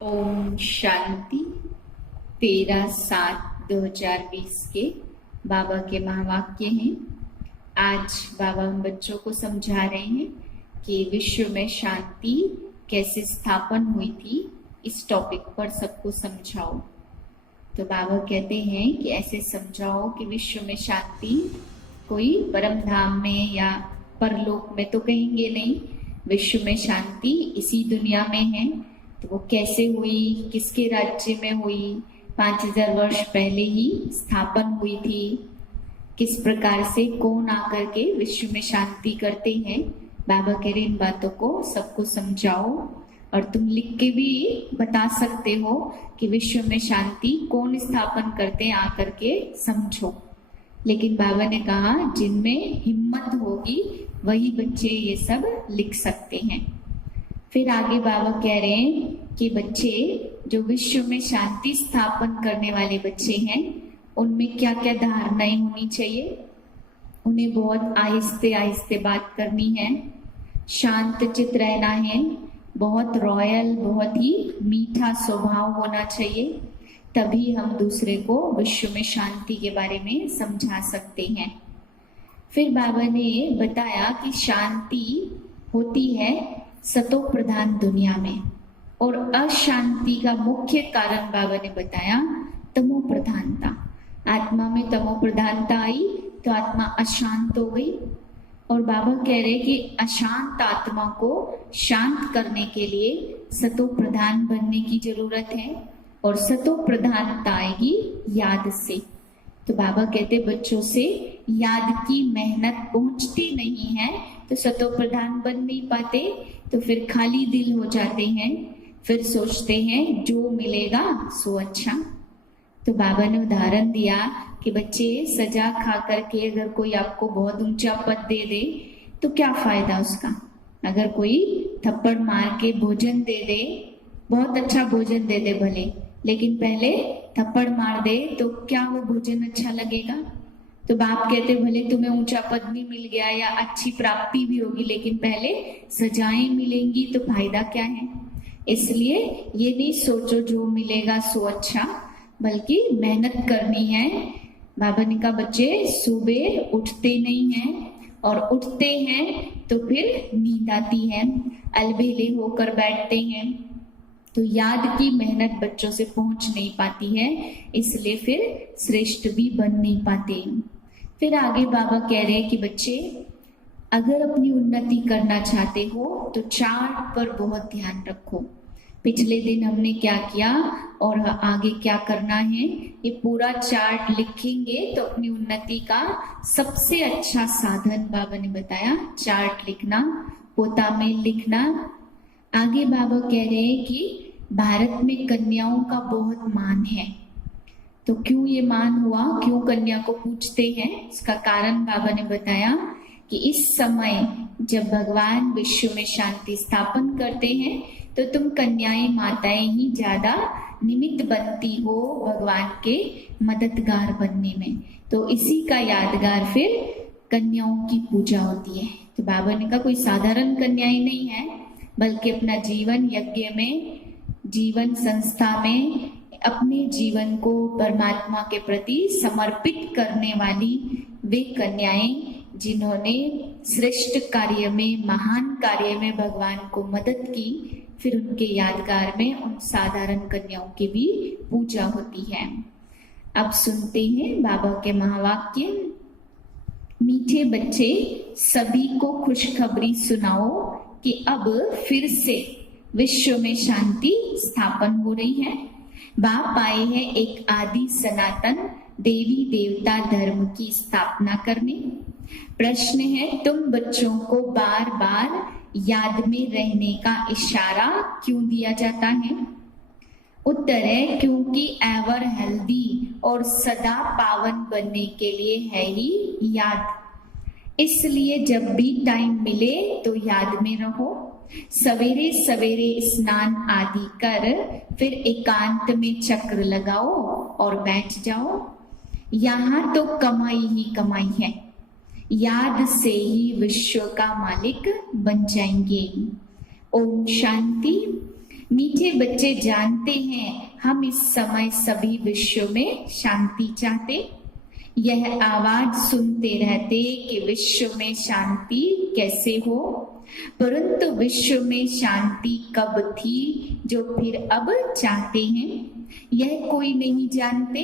ओम शांति। 13/7/2020 के बाबा के महावाक्य हैं। आज बाबा हम बच्चों को समझा रहे हैं कि विश्व में शांति कैसे स्थापन हुई थी। इस टॉपिक पर सबको समझाओ। तो बाबा कहते हैं कि ऐसे समझाओ कि विश्व में शांति कोई परम धाम में या परलोक में तो कहेंगे नहीं, विश्व में शांति इसी दुनिया में है। तो वो कैसे हुई, किसके राज्य में हुई, 5000 वर्ष पहले ही स्थापन हुई थी, किस प्रकार से कौन आकर के विश्व में शांति करते हैं। बाबा कह रहे इन बातों को सबको समझाओ और तुम लिख के भी बता सकते हो कि विश्व में शांति कौन स्थापन करते हैं, आकर के समझो। लेकिन बाबा ने कहा जिनमें हिम्मत होगी वही बच्चे ये सब लिख सकते हैं। फिर आगे बाबा कह रहे हैं कि बच्चे जो विश्व में शांति स्थापन करने वाले बच्चे हैं उनमें क्या क्या धारणाएं होनी चाहिए। उन्हें बहुत आहिस्ते आहिस्ते बात करनी है, शांत चित रहना है, बहुत रॉयल, बहुत ही मीठा स्वभाव होना चाहिए। तभी हम दूसरे को विश्व में शांति के बारे में समझा सकते हैं। फिर बाबा ने बताया कि शांति होती है सतो प्रधान दुनिया में, और अशांति का मुख्य कारण बाबा ने बताया तमो प्रधानता। आत्मा में तमो प्रधानता आई तो आत्मा अशांत हो गई। और बाबा कह रहे कि अशांत आत्मा को शांत करने के लिए सतो प्रधान बनने की जरूरत है, और सतो प्रधानता आएगी याद से। तो बाबा कहते बच्चों से याद की मेहनत पहुंचती नहीं है तो सतो प्रधान बन नहीं पाते, तो फिर खाली दिल हो जाते हैं, फिर सोचते हैं जो मिलेगा सो अच्छा। तो बाबा ने उदाहरण दिया कि बच्चे सजा खा करके अगर कोई आपको बहुत ऊंचा पद दे दे तो क्या फायदा उसका। अगर कोई थप्पड़ मार के भोजन दे दे, बहुत अच्छा भोजन दे दे भले, लेकिन पहले थप्पड़ मार दे तो क्या वो भोजन अच्छा लगेगा। तो बाप कहते भले तुम्हें ऊंचा पद भी मिल गया या अच्छी प्राप्ति भी होगी, लेकिन पहले सजाएं मिलेंगी तो फायदा क्या है। इसलिए ये नहीं सोचो जो मिलेगा सो अच्छा, बल्कि मेहनत करनी है। बाबा ने कहा बच्चे सुबह उठते नहीं हैं, और उठते हैं तो फिर नींद आती है, अलबेले होकर बैठते हैं, तो याद की मेहनत बच्चों से पहुंच नहीं पाती है, इसलिए फिर श्रेष्ठ भी बन नहीं पाते। फिर आगे बाबा कह रहे हैं कि बच्चे अगर अपनी उन्नति करना चाहते हो तो चार्ट पर बहुत ध्यान रखो। पिछले दिन हमने क्या किया और आगे क्या करना है, ये पूरा चार्ट लिखेंगे तो अपनी उन्नति का सबसे अच्छा साधन बाबा ने बताया चार्ट लिखना, पोता में लिखना। आगे बाबा कह रहे हैं कि भारत में कन्याओं का बहुत मान है। तो क्यों ये मान हुआ, क्यों कन्या को पूछते हैं, इसका कारण बाबा ने बताया कि इस समय जब भगवान विश्व में शांति स्थापन करते हैं तो तुम कन्याएं माताएं ही ज्यादा निमित्त बनती हो भगवान के मददगार बनने में। तो इसी का यादगार फिर कन्याओं की पूजा होती है। तो बाबा ने कहा कोई साधारण कन्याएं नहीं है, बल्कि अपना जीवन यज्ञ में, जीवन संस्था में अपने जीवन को परमात्मा के प्रति समर्पित करने वाली वे कन्याएं जिन्होंने श्रेष्ठ कार्य में, महान कार्य में भगवान को मदद की, फिर उनके यादगार में उन साधारण कन्याओं की भी पूजा होती है। अब सुनते हैं बाबा के महावाक्य। मीठे बच्चे सभी को खुशखबरी सुनाओ कि अब फिर से विश्व में शांति स्थापन हो रही है। बाप आए हैं एक आदि सनातन देवी देवता धर्म की स्थापना करने। प्रश्न है तुम बच्चों को बार बार याद में रहने का इशारा क्यों दिया जाता है। उत्तर है क्योंकि एवर हेल्दी और सदा पावन बनने के लिए है ही याद। इसलिए जब भी टाइम मिले तो याद में रहो। सवेरे सवेरे स्नान आदि कर फिर एकांत में चक्र लगाओ और बैठ जाओ। यहाँ तो कमाई ही कमाई है, याद से ही विश्व का मालिक बन जाएंगे। ओम शांति। मीठे बच्चे जानते हैं हम इस समय सभी विश्व में शांति चाहते। यह आवाज सुनते रहते कि विश्व में शांति कैसे हो, परंतु विश्व में शांति कब थी जो फिर अब चाहते हैं, यह कोई नहीं जानते।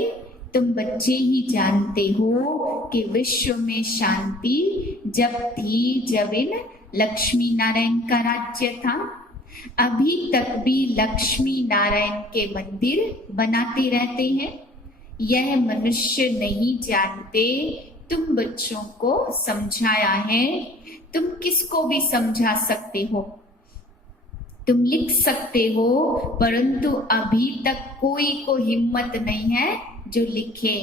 तुम बच्चे ही जानते हो कि विश्व में शांति जब थी जब इन लक्ष्मी नारायण का राज्य था। अभी तक भी लक्ष्मी नारायण के मंदिर बनाते रहते हैं। यह मनुष्य नहीं जानते। तुम बच्चों को समझाया है, तुम किसको भी समझा सकते हो, तुम लिख सकते हो, परंतु अभी तक कोई को हिम्मत नहीं है जो लिखे।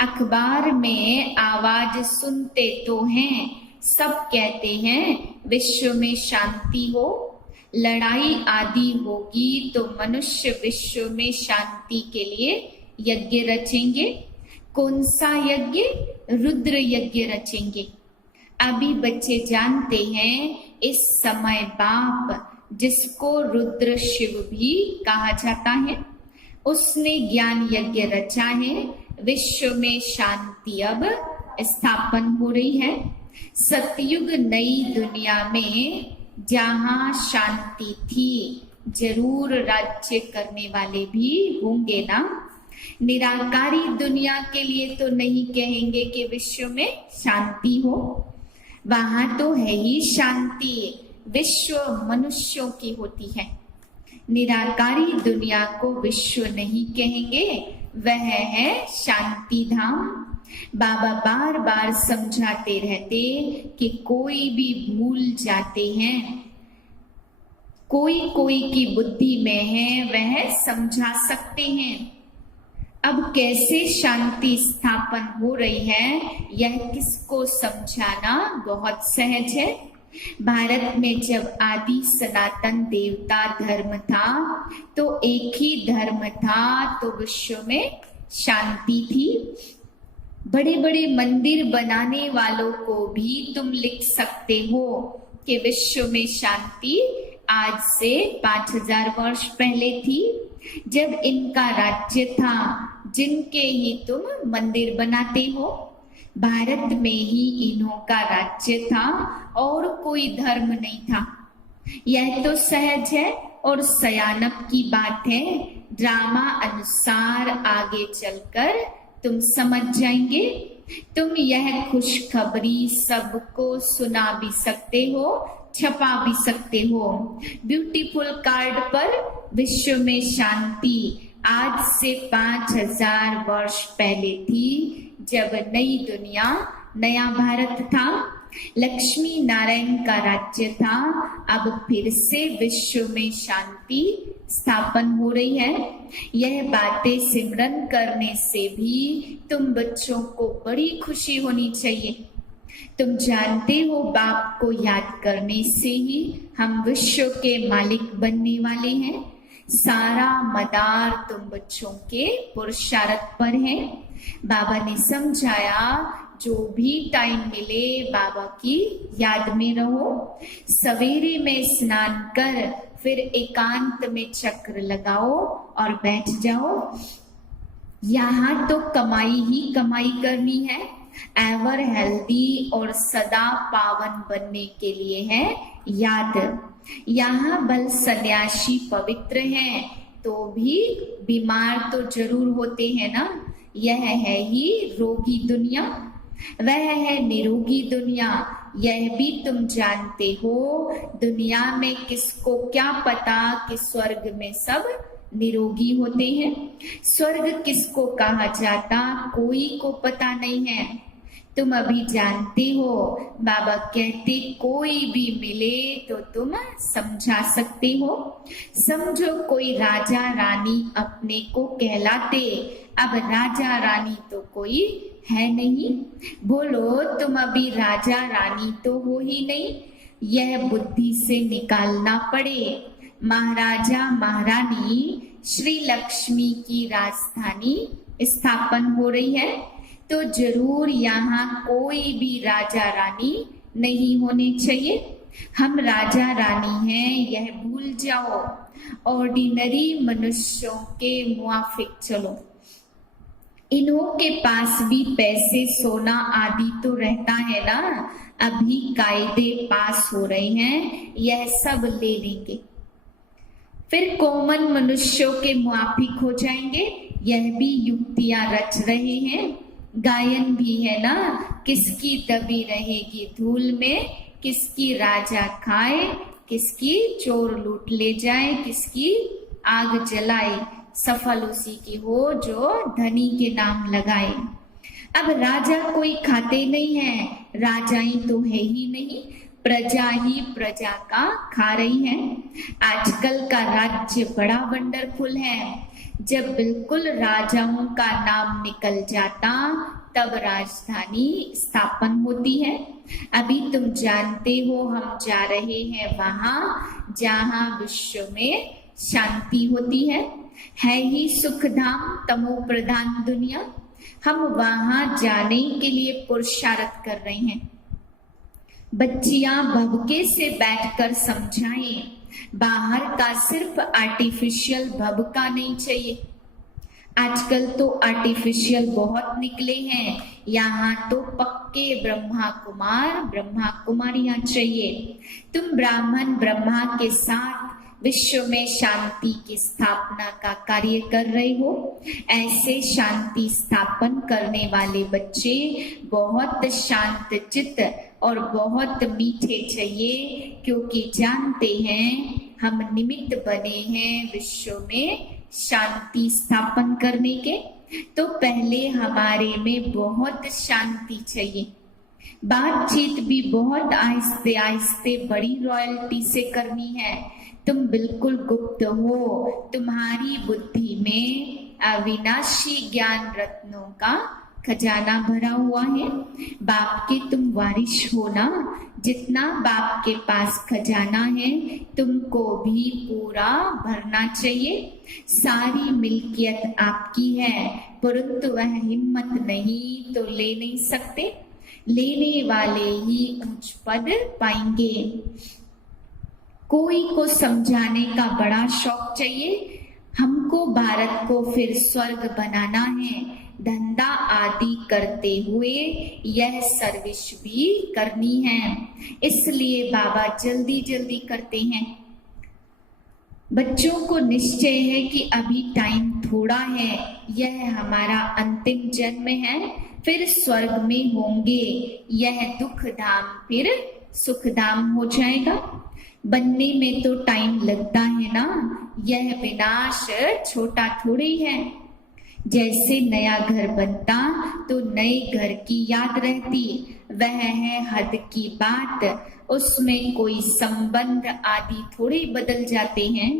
अखबार में आवाज सुनते तो हैं, सब कहते हैं विश्व में शांति हो, लड़ाई आदि होगी तो मनुष्य विश्व में शांति के लिए यज्ञ रचेंगे। कौन सा यज्ञ? रुद्र यज्ञ रचेंगे। अभी बच्चे जानते हैं इस समय बाप, जिसको रुद्र शिव भी कहा जाता है, उसने ज्ञान यज्ञ रचा है। विश्व में शांति अब स्थापन हो रही है। सतयुग नई दुनिया में जहां शांति थी, जरूर राज्य करने वाले भी होंगे ना। निराकारी दुनिया के लिए तो नहीं कहेंगे कि विश्व में शांति हो, वहां तो है ही शांति, विश्व मनुष्यों की होती है। निराकारी दुनिया को विश्व नहीं कहेंगे, वह है शांति धाम। बाबा बार बार समझाते रहते कि कोई भी भूल जाते हैं, कोई कोई की बुद्धि में है, वह समझा सकते हैं। अब कैसे शांति स्थापन हो रही है, यह किसको समझाना बहुत सहज है। भारत में जब आदि सनातन देवता धर्म था तो एक ही धर्म था, तो विश्व में शांति थी। बड़े बड़े मंदिर बनाने वालों को भी तुम लिख सकते हो कि विश्व में शांति आज से 5000 वर्ष पहले थी, जब इनका राज्य था, जिनके ही तुम मंदिर बनाते हो। भारत में ही इन्हों का राज्य था और कोई धर्म नहीं था। यह तो सहज है और सयानप की बात है। ड्रामा अनुसार आगे चलकर तुम समझ जाएंगे। तुम यह खुशखबरी सबको सुना भी सकते हो, छपा भी सकते हो। ब्यूटीफुल कार्ड पर विश्व में शांति आज से 5000 वर्ष पहले थी, जब नई दुनिया, नया भारत था, लक्ष्मी नारायण का राज्य था। अब फिर से विश्व में शांति स्थापन हो रही है। यह बातें सिमरन करने से भी तुम बच्चों को बड़ी खुशी होनी चाहिए। तुम जानते हो बाप को याद करने से ही हम विश्व के मालिक बनने वाले हैं। सारा मदार तुम बच्चों के पुरुषार्थ पर है। बाबा ने समझाया, जो भी टाइम मिले बाबा की याद में रहो। सवेरे में स्नान कर फिर एकांत में चक्र लगाओ और बैठ जाओ। यहाँ तो कमाई ही कमाई करनी है। एवर हेल्दी और सदा पावन बनने के लिए है याद। यहाँ बल सन्यासी पवित्र हैं तो भी बीमार तो जरूर होते हैं ना। यह है ही रोगी दुनिया, वह है निरोगी दुनिया। यह भी तुम जानते हो। दुनिया में किसको क्या पता कि स्वर्ग में सब निरोगी होते हैं। स्वर्ग किसको कहा जाता, कोई को पता नहीं है। तुम अभी जानते हो। बाबा कहते कोई भी मिले तो तुम समझा सकते हो। समझो कोई राजा रानी अपने को कहलाते, अब राजा रानी तो कोई है नहीं। बोलो तुम अभी राजा रानी तो हो ही नहीं। यह बुद्धि से निकालना पड़े। महाराजा महारानी श्री लक्ष्मी की राजधानी स्थापन हो रही है, तो जरूर यहाँ कोई भी राजा रानी नहीं होने चाहिए। हम राजा रानी हैं यह भूल जाओ, ऑर्डिनरी मनुष्यों के मुआफिक चलो। इन्हों के पास भी पैसे सोना आदि तो रहता है ना, अभी कायदे पास हो रहे हैं, यह सब ले लेंगे, फिर कॉमन मनुष्यों के मुआफिक हो जाएंगे। यह भी युक्तियां रच रहे हैं, गायन भी है ना, किसकी दबी रहेगी धूल में, किसकी राजा खाए, किसकी चोर लूट ले जाए, किसकी आग जलाए, सफल उसी की हो जो धनी के नाम लगाए। अब राजा कोई खाते नहीं है, राजाई तो है ही नहीं, प्रजा ही प्रजा का खा रही है। आजकल का राज्य बड़ा वंडरफुल है, जब बिल्कुल राजाओं का नाम निकल जाता तब राजधानी स्थापन होती है। अभी तुम जानते हो हम जा रहे हैं वहां जहां विश्व में शांति होती है ही सुख धाम तमो प्रधान दुनिया। हम वहां जाने के लिए पुरुषार्थ कर रहे हैं। बच्चियां भभके से बैठकर समझाएं, बाहर का सिर्फ आर्टिफिशियल भभका नहीं चाहिए। आजकल तो आर्टिफिशियल बहुत निकले हैं, यहाँ तो पक्के ब्रह्मा कुमार ब्रह्मा कुमारियां चाहिए। तुम ब्राह्मण ब्रह्मा के साथ विश्व में शांति की स्थापना का कार्य कर रहे हो। ऐसे शांति स्थापन करने वाले बच्चे बहुत शांत चित्त और बहुत मीठे चाहिए, क्योंकि जानते हैं हम निमित्त बने हैं विश्व में शांति स्थापन करने के। तो पहले हमारे में बहुत शांति चाहिए, बातचीत भी बहुत आहिस्ते आहिस्ते बड़ी रॉयल्टी से करनी है। तुम बिल्कुल गुप्त हो, तुम्हारी बुद्धि में अविनाशी ज्ञान रत्नों का खजाना भरा हुआ है। बाप के तुम वारिश हो ना, जितना बाप के पास खजाना है तुमको भी पूरा भरना चाहिए। सारी मिल्कियत आपकी है, परंतु वह हिम्मत नहीं तो ले नहीं सकते, लेने वाले ही उच्च पद पाएंगे। कोई को समझाने का बड़ा शौक चाहिए, हमको भारत को फिर स्वर्ग बनाना है। धंधा आदि करते हुए यह सर्विस भी करनी है, इसलिए बाबा जल्दी जल्दी करते हैं। बच्चों को निश्चय है कि अभी टाइम थोड़ा है, यह हमारा अंतिम जन्म है, फिर स्वर्ग में होंगे। यह दुख धाम फिर सुख धाम हो जाएगा। बनने में तो टाइम लगता है ना, यह विनाश छोटा थोड़ी है। जैसे नया घर बनता तो नए घर की याद रहती, वह है हद की बात, उसमें कोई संबंध आदि थोड़े बदल जाते हैं।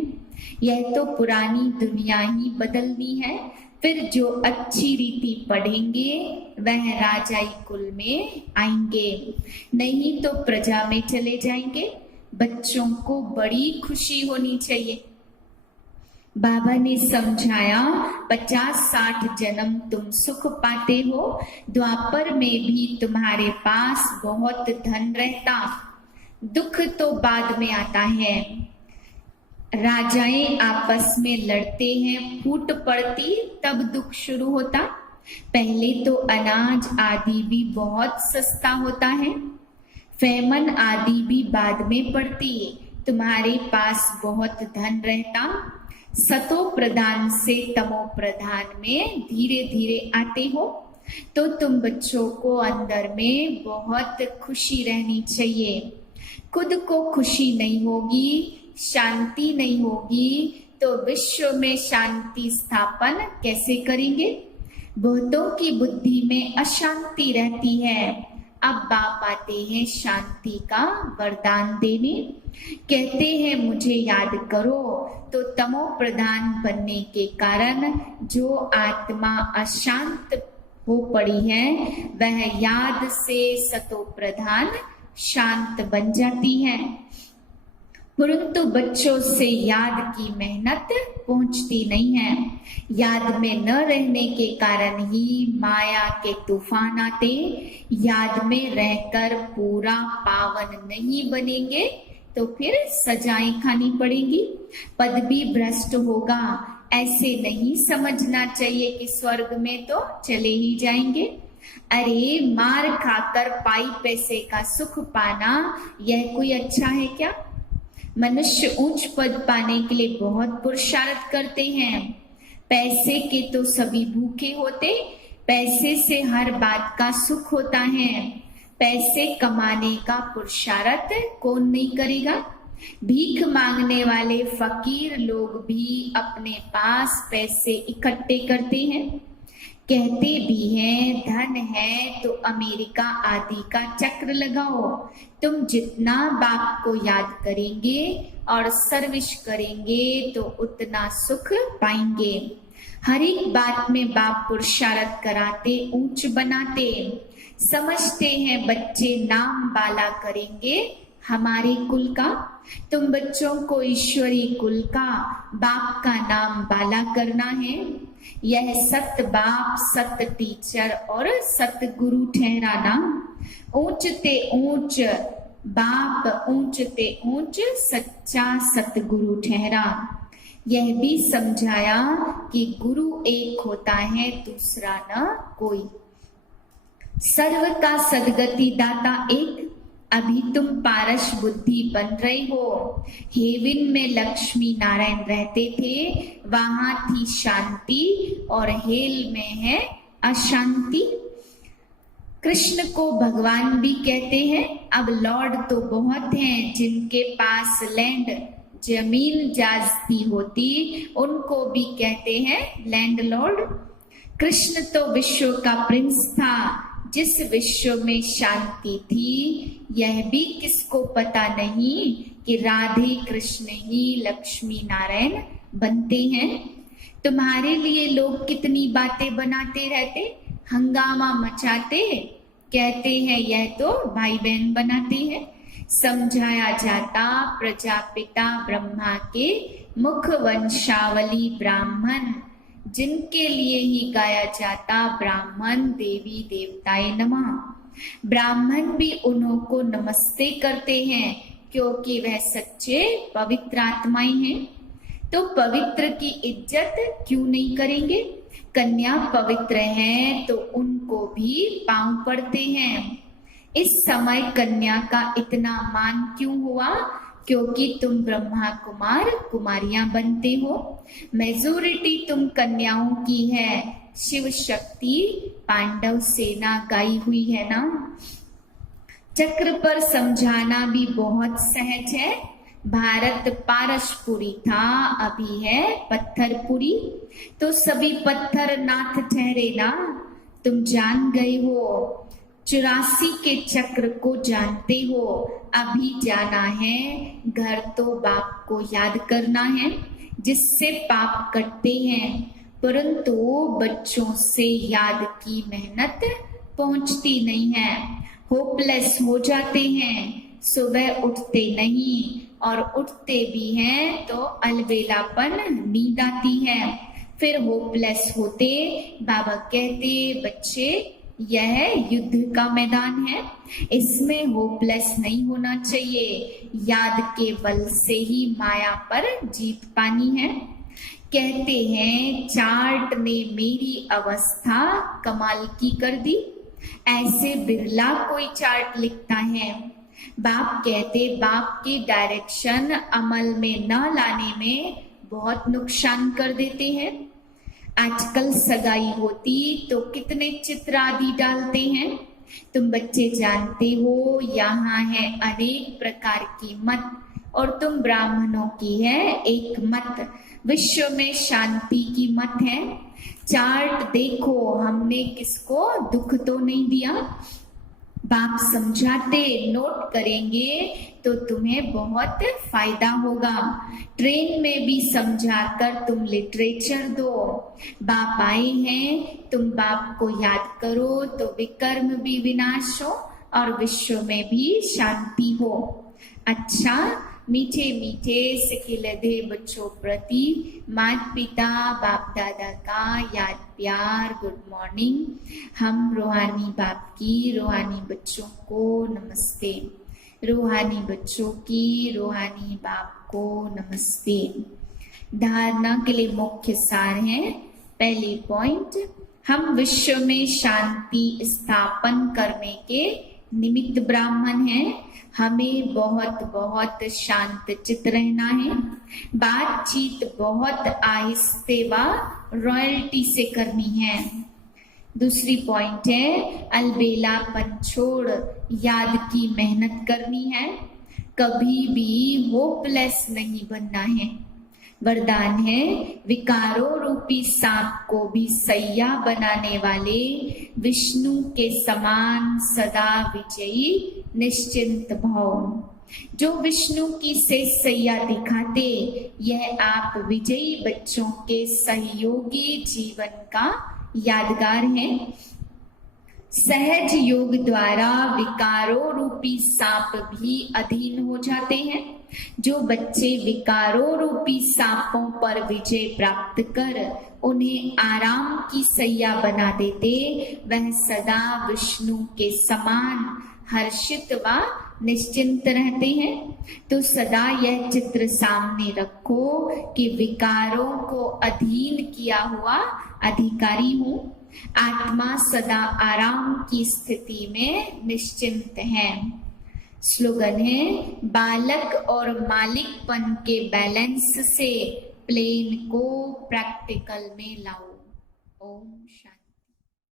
यह तो पुरानी दुनिया ही बदलनी है, फिर जो अच्छी रीति पढ़ेंगे वह राजाई कुल में आएंगे, नहीं तो प्रजा में चले जाएंगे। बच्चों को बड़ी खुशी होनी चाहिए। बाबा ने समझाया 50-60 जन्म तुम सुख पाते हो, द्वापर में भी तुम्हारे पास बहुत धन रहता, दुख तो बाद में आता है। राजाएं आपस में लड़ते हैं, फूट पड़ती तब दुख शुरू होता। पहले तो अनाज आदि भी बहुत सस्ता होता है, फेमन आदि भी बाद में पड़ती, तुम्हारे पास बहुत धन रहता। सतो प्रधान से तमो प्रधान में धीरे धीरे आते हो, तो तुम बच्चों को अंदर में बहुत खुशी रहनी चाहिए। खुद को खुशी नहीं होगी, शांति नहीं होगी, तो विश्व में शांति स्थापन कैसे करेंगे। बहुतों की बुद्धि में अशांति रहती है। अब बाप आते हैं शांति का वरदान देने, कहते हैं मुझे याद करो। तो तमो प्रधान बनने के कारण जो आत्मा अशांत हो पड़ी है, वह याद से सतो प्रधान शांत बन जाती है। परंतु बच्चों से याद की मेहनत पहुंचती नहीं है। याद में न रहने के कारण ही माया के तूफान आते। याद में रहकर पूरा पावन नहीं बनेंगे तो फिर सजाएं खानी पड़ेंगी, पद भी भ्रष्ट होगा। ऐसे नहीं समझना चाहिए कि स्वर्ग में तो चले ही जाएंगे। अरे मार खाकर पाई पैसे का सुख पाना यह कोई अच्छा है क्या? मनुष्य उच्च पद पाने के लिए बहुत पुरुषार्थ करते हैं। पैसे के तो सभी भूखे होते, पैसे से हर बात का सुख होता है। पैसे कमाने का पुरुषार्थ कौन नहीं करेगा? भीख मांगने वाले फकीर लोग भी अपने पास पैसे इकट्ठे करते हैं। कहते भी हैं धन है तो अमेरिका आदि का चक्र लगाओ। तुम जितना बाप को याद करेंगे और सर्विस करेंगे तो उतना सुख पाएंगे। हर एक बात में बाप पुरुषार्थ कराते, ऊंच बनाते। समझते हैं बच्चे नाम बाला करेंगे हमारे कुल का। तुम बच्चों को ईश्वरी कुल का बाप का नाम बाला करना है। यह सत बाप, सत टीचर और सत गुरु ठहराना। ऊंचते ऊंच बाप, ऊंचते ऊंच सच्चा सतगुरु ठहरा। यह भी समझाया कि गुरु एक होता है, दूसरा न कोई। सर्व का सदगति दाता एक। अभी तुम पारस बुद्धि बन रहे हो। हेवन में लक्ष्मी नारायण रहते थे, वहां थी शांति, और हेल में है अशांति। कृष्ण को भगवान भी कहते हैं। अब लॉर्ड तो बहुत हैं, जिनके पास लैंड जमीन जास्ती होती उनको भी कहते हैं लैंड लॉर्ड। कृष्ण तो विश्व का प्रिंस था, जिस विश्व में शांति थी। यह भी किसको पता नहीं कि राधे कृष्ण ही लक्ष्मी नारायण बनते हैं। तुम्हारे लिए लोग कितनी बातें बनाते रहते, हंगामा मचाते, कहते हैं यह तो भाई बहन बनाते हैं। समझाया जाता प्रजापिता ब्रह्मा के मुख वंशावली ब्राह्मण, जिनके लिए ही गाया जाता ब्राह्मण देवी देवताए नमः। ब्राह्मण भी उन्हों को नमस्ते करते हैं, क्योंकि वह सच्चे पवित्र आत्माएं हैं। तो पवित्र की इज्जत क्यों नहीं करेंगे? कन्या पवित्र है तो उनको भी पांव पड़ते हैं। इस समय कन्या का इतना मान क्यों हुआ? क्योंकि तुम ब्रह्मा कुमार कुमारियां बनते हो। मेजोरिटी तुम कन्याओं की है। शिव शक्ति पांडव सेना गाई हुई है ना। चक्र पर समझाना भी बहुत सहज है। भारत पारसपुरी था, अभी है पत्थरपुरी। तो सभी पत्थर नाथ ठहरे ना। तुम जान गए हो, 84 के चक्र को जानते हो। अभी जाना है घर तो बाप को याद करना है, जिससे पाप कटते हैं। परंतु बच्चों से याद की मेहनत पहुंचती नहीं है। होपलेस हो जाते हैं, सुबह उठते नहीं, और उठते भी हैं तो अलबेलापन नींद आती है। फिर होपलेस होते। बाबा कहते बच्चे यह युद्ध का मैदान है, इसमें होपलेस नहीं होना चाहिए। याद के बल से ही माया पर जीत पानी है। कहते हैं चार्ट ने मेरी अवस्था कमाल की कर दी। ऐसे बिरला कोई चार्ट लिखता है। बाप कहते बाप की डायरेक्शन अमल में न लाने में बहुत नुकसान कर देते हैं। आजकल सगाई होती तो कितने चित्र आदि डालते हैं। तुम बच्चे जानते हो यहाँ है अनेक प्रकार की मत, और तुम ब्राह्मणों की है एक मत। विश्व में शांति की मत है। चार्ट देखो, हमने किसको दुख तो नहीं दिया। बाप समझाते, नोट करेंगे तो तुम्हें बहुत फायदा होगा। ट्रेन में भी समझाकर तुम लिटरेचर दो। बाप आए हैं, तुम बाप को याद करो तो विकर्म भी विनाश हो और विश्व में भी शांति हो। अच्छा, मीठे मीठे सिखिलधे बच्चों प्रति माता पिता बाप दादा का याद प्यार गुड मॉर्निंग। हम रूहानी बाप की रूहानी बच्चों को नमस्ते, रूहानी बच्चों की रूहानी बाप को नमस्ते। धारणा के लिए मुख्य सार है। पहली पॉइंट, हम विश्व में शांति स्थापन करने के निमित्त ब्राह्मण हैं। हमें बहुत बहुत शांत चित्त रहना है। बातचीत बहुत आहिस्ते व रॉयल्टी से करनी है। दूसरी पॉइंट है, अलबेलापन छोड़ याद की मेहनत करनी है। कभी भी होपलेस नहीं बनना है। वरदान है, विकारों रूपी सांप को भी सैया बनाने वाले विष्णु के समान सदा विजयी निश्चिंत भाव। जो विष्णु की से सैया दिखाते, यह आप विजयी बच्चों के सहयोगी जीवन का यादगार है। सहज योग द्वारा विकारों रूपी सांप भी अधीन हो जाते हैं। जो बच्चे विकारों रूपी सांपों पर विजय प्राप्त कर उन्हें आराम की सैया बना देते, वह सदा विष्णु के समान हर्षित व निश्चिंत रहते हैं। तो सदा यह चित्र सामने रखो कि विकारों को अधीन किया हुआ अधिकारी हूँ। आत्मा सदा आराम की स्थिति में निश्चिंत है। स्लोगन है, बालक और मालिकपन के बैलेंस से प्लेन को प्रैक्टिकल में लाओ। ओम शांति।